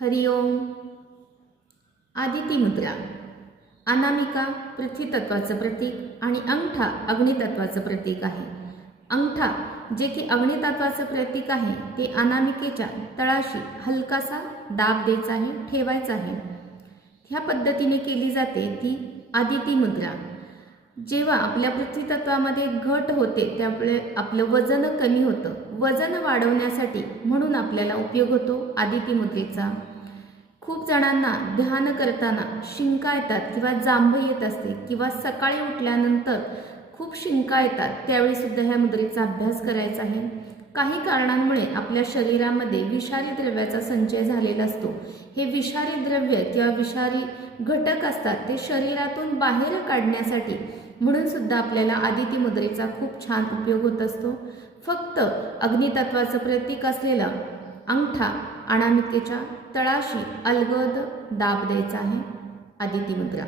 हरिओम. आदिती मुद्रा. अनामिका पृथ्वी तत्वाचं प्रतीक आणि अंगठा अग्नितत्वाचं प्रतीक आहे. अंगठा जे की अग्नितत्वाचं प्रतीक आहे ते अनामिकेच्या तळाशी हलकासा दाब द्यायचा आहे, ठेवायचा आहे. ह्या पद्धतीने केली जाते ती आदिती मुद्रा. जेव्हा आपल्या पृथ्वी तत्वामध्ये घट होते त्यामुळे आपलं वजन कमी होतं. वजन वाढवण्यासाठी म्हणून आपल्याला उपयोग होतो आदिती मुद्रेचा. खूप जणांना ध्यान करताना शिंका येतात किंवा जांभ येत असते किंवा सकाळी उठल्यानंतर खूप शिंका येतात, त्यावेळी सुद्धा ह्या मुद्रेचा अभ्यास करायचा आहे. काही कारणांमुळे आपल्या शरीरामध्ये विषारी द्रव्याचा संचय झालेला असतो. हे विषारी द्रव्य किंवा विषारी घटक असतात ते शरीरातून बाहेर काढण्यासाठी म्हणून सुद्धा आपल्याला आदिती मुद्रेचा खूप छान उपयोग होत असतो. फक्त अग्नितत्वाचं प्रतीक असलेला अंगठा अनामिकेच्या तळाशी अलगद दाब द्यायचा आहे. आदिती मुद्रा.